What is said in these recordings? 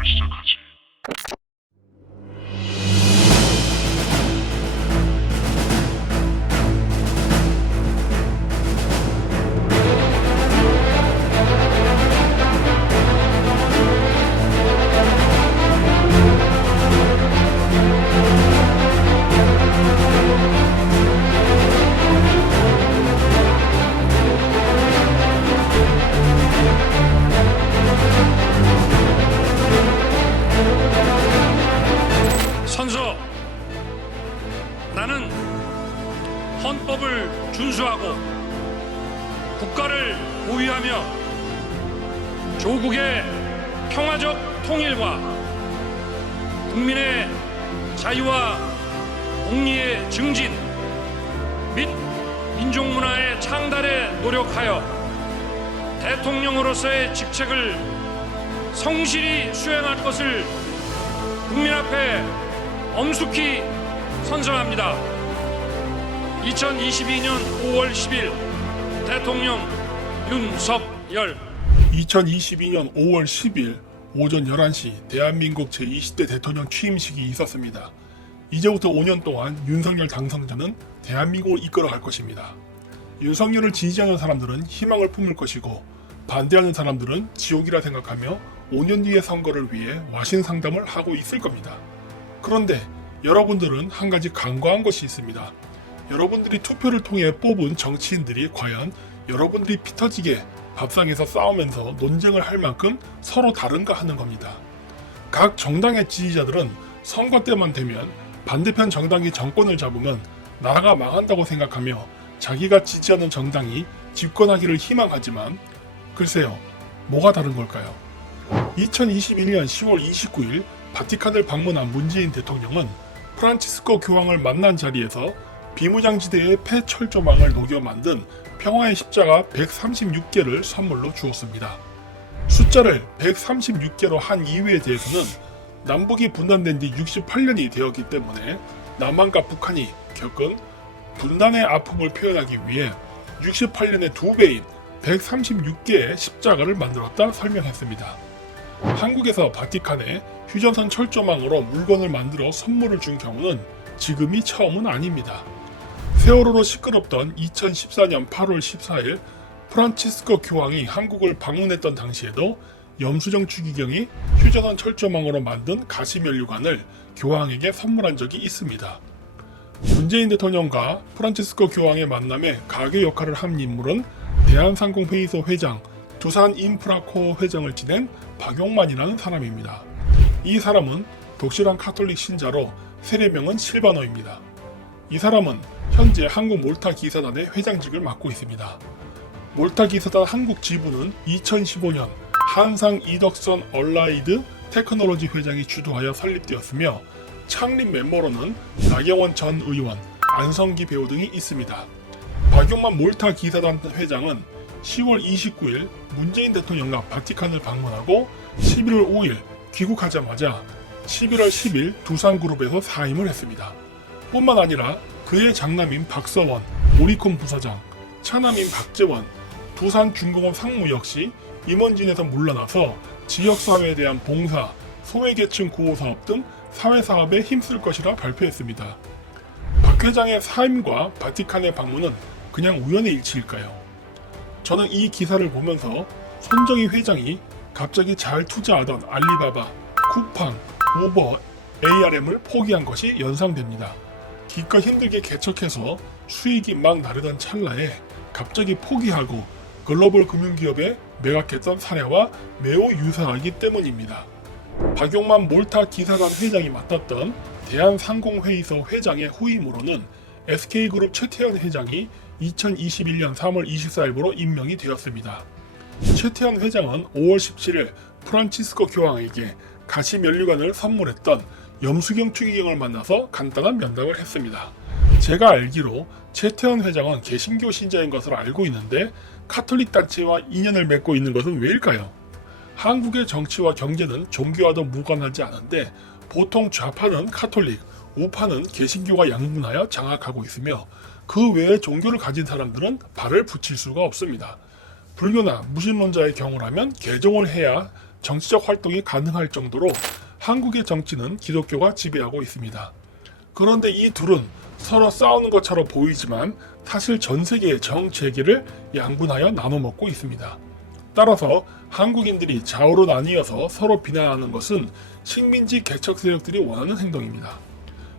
공격을 시작하지. 선서, 나는 헌법을 준수하고 국가를 보위하며 조국의 평화적 통일과 국민의 자유와 공리의 증진 및 민족문화의 창달에 노력하여 대통령으로서의 직책을 성실히 수행할 것을 국민 앞에 엄숙히 선서합니다. 2022년 5월 10일 대통령 윤석열. 2022년 5월 10일 오전 11시 대한민국 제20대 대통령 취임식이 있었습니다. 이제부터 5년 동안 윤석열 당선자는 대한민국을 이끌어갈 것입니다. 윤석열을 지지하는 사람들은 희망을 품을 것이고 반대하는 사람들은 지옥이라 생각하며 5년 뒤의 선거를 위해 와신 상담을 하고 있을 겁니다. 그런데 여러분들은 한 가지 간과한 것이 있습니다. 여러분들이 투표를 통해 뽑은 정치인들이 과연 여러분들이 피 터지게 밥상에서 싸우면서 논쟁을 할 만큼 서로 다른가 하는 겁니다. 각 정당의 지지자들은 선거 때만 되면 반대편 정당이 정권을 잡으면 나라가 망한다고 생각하며 자기가 지지하는 정당이 집권하기를 희망하지만 글쎄요, 뭐가 다른 걸까요? 2021년 10월 29일 바티칸을 방문한 문재인 대통령은 프란치스코 교황을 만난 자리에서 비무장지대의 폐철조망을 녹여 만든 평화의 십자가 136개를 선물로 주었습니다. 숫자를 136개로 한 이유에 대해서는 남북이 분단된 지 68년이 되었기 때문에 남한과 북한이 겪은 분단의 아픔을 표현하기 위해 68년의 2배인 136개의 십자가를 만들었다 설명했습니다. 한국에서 바티칸에 휴전선 철조망으로 물건을 만들어 선물을 준 경우는 지금이 처음은 아닙니다. 세월호로 시끄럽던 2014년 8월 14일 프란치스코 교황이 한국을 방문했던 당시에도 염수정 추기경이 휴전선 철조망으로 만든 가시면류관을 교황에게 선물한 적이 있습니다. 문재인 대통령과 프란치스코 교황의 만남에 가교 역할을 한 인물은 대한상공회의소 회장, 두산인프라코어 회장을 지낸 박용만이라는 사람입니다. 이 사람은 독실한 카톨릭 신자로 세례명은 실바노입니다. 이 사람은 현재 한국 몰타 기사단의 회장직을 맡고 있습니다. 몰타 기사단 한국 지부는 2015년 한상 이덕선 얼라이드 테크놀로지 회장이 주도하여 설립되었으며 창립 멤버로는 나경원 전 의원, 안성기 배우 등이 있습니다. 박용만 몰타 기사단 회장은 10월 29일 문재인 대통령과 바티칸을 방문하고 11월 5일 귀국하자마자 11월 10일 두산그룹에서 사임을 했습니다. 뿐만 아니라 그의 장남인 박서원, 오리콘 부사장, 차남인 박재원, 두산중공업 상무 역시 임원진에서 물러나서 지역사회에 대한 봉사, 소외계층 구호사업 등 사회사업에 힘쓸 것이라 발표했습니다. 박 회장의 사임과 바티칸의 방문은 그냥 우연의 일치일까요? 저는 이 기사를 보면서 손정희 회장이 갑자기 잘 투자하던 알리바바, 쿠팡, 우버, ARM을 포기한 것이 연상됩니다. 기껏 힘들게 개척해서 수익이 막 나르던 찰나에 갑자기 포기하고 글로벌 금융기업에 매각했던 사례와 매우 유사하기 때문입니다. 박용만 몰타 기사단 회장이 맡았던 대한상공회의소 회장의 후임으로는 SK그룹 최태현 회장이 2021년 3월 24일부로 임명이 되었습니다. 최태현 회장은 5월 17일 프란치스코 교황에게 가시면류관을 선물했던 염수경 추기경을 만나서 간단한 면담을 했습니다. 제가 알기로 최태현 회장은 개신교 신자인 것으로 알고 있는데 카톨릭 단체와 인연을 맺고 있는 것은 왜일까요? 한국의 정치와 경제는 종교와도 무관하지 않은데 보통 좌파는 카톨릭, 우파는 개신교가 양분하여 장악하고 있으며 그 외에 종교를 가진 사람들은 발을 붙일 수가 없습니다. 불교나 무신론자의 경우라면 개종을 해야 정치적 활동이 가능할 정도로 한국의 정치는 기독교가 지배하고 있습니다. 그런데 이 둘은 서로 싸우는 것처럼 보이지만 사실 전 세계의 정체계를 양분하여 나눠먹고 있습니다. 따라서 한국인들이 좌우로 나뉘어서 서로 비난하는 것은 식민지 개척 세력들이 원하는 행동입니다.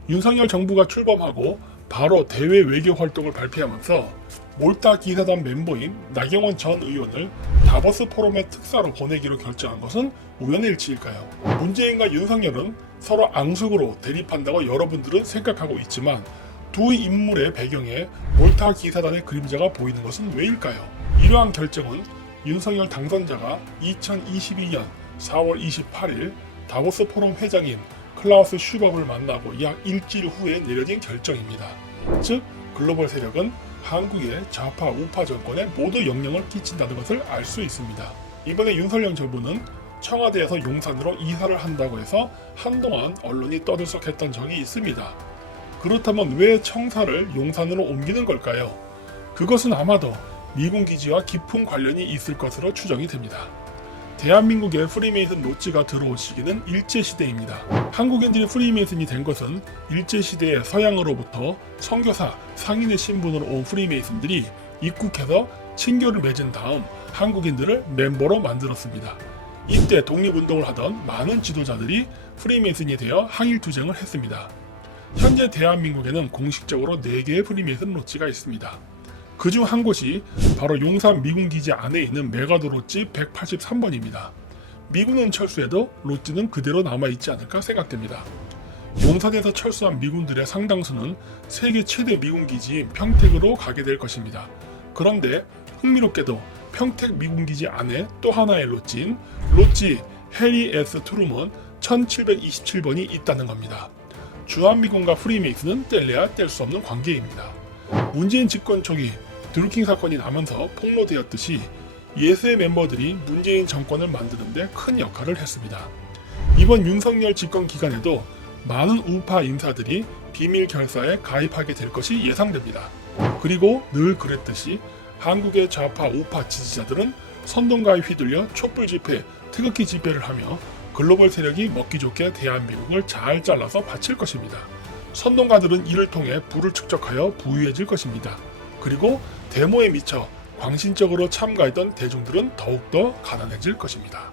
윤석열 정부가 출범하고 바로 대외 외교 활동을 발표하면서 몰타 기사단 멤버인 나경원 전 의원을 다보스 포럼의 특사로 보내기로 결정한 것은 우연의 일치일까요? 문재인과 윤석열은 서로 앙숙으로 대립한다고 여러분들은 생각하고 있지만 두 인물의 배경에 몰타 기사단의 그림자가 보이는 것은 왜일까요? 이러한 결정은 윤석열 당선자가 2022년 4월 28일 다보스 포럼 회장인 클라우스 슈밥을 만나고 약 일주일 후에 내려진 결정입니다. 즉, 글로벌 세력은 한국의 좌파 우파 정권에 모두 영향을 끼친다는 것을 알 수 있습니다. 이번에 윤석열 정부는 청와대에서 용산으로 이사를 한다고 해서 한동안 언론이 떠들썩했던 적이 있습니다. 그렇다면 왜 청사를 용산으로 옮기는 걸까요? 그것은 아마도 미군 기지와 깊은 관련이 있을 것으로 추정이 됩니다. 대한민국의 프리메이슨 로지가 들어온 시기는 일제시대입니다. 한국인들이 프리메이슨이 된 것은 일제시대의 서양으로부터 선교사 상인의 신분으로 온 프리메이슨들이 입국해서 친교를 맺은 다음 한국인들을 멤버로 만들었습니다. 이때 독립운동을 하던 많은 지도자들이 프리메이슨이 되어 항일투쟁을 했습니다. 현재 대한민국에는 공식적으로 4개의 프리메이슨 로지가 있습니다. 그중 한 곳이 바로 용산 미군기지 안에 있는 메가도 로지 183번입니다. 미군은 철수해도 로지는 그대로 남아있지 않을까 생각됩니다. 용산에서 철수한 미군들의 상당수는 세계 최대 미군기지인 평택으로 가게 될 것입니다. 그런데 흥미롭게도 평택 미군기지 안에 또 하나의 로지인 로지 해리 S. 트루먼 1727번이 있다는 겁니다. 주한미군과 프리메이슨은 뗄래야 뗄 수 없는 관계입니다. 문재인 집권 초기 드루킹 사건이 나면서 폭로되었듯이 예수의 멤버들이 문재인 정권을 만드는데 큰 역할을 했습니다. 이번 윤석열 집권 기간에도 많은 우파 인사들이 비밀 결사에 가입하게 될 것이 예상됩니다. 그리고 늘 그랬듯이 한국의 좌파 우파 지지자들은 선동가에 휘둘려 촛불 집회, 태극기 집회를 하며 글로벌 세력이 먹기 좋게 대한민국을 잘 잘라서 바칠 것입니다. 선동가들은 이를 통해 부를 축적하여 부유해질 것입니다. 그리고 데모에 미쳐 광신적으로 참가했던 대중들은 더욱더 가난해질 것입니다.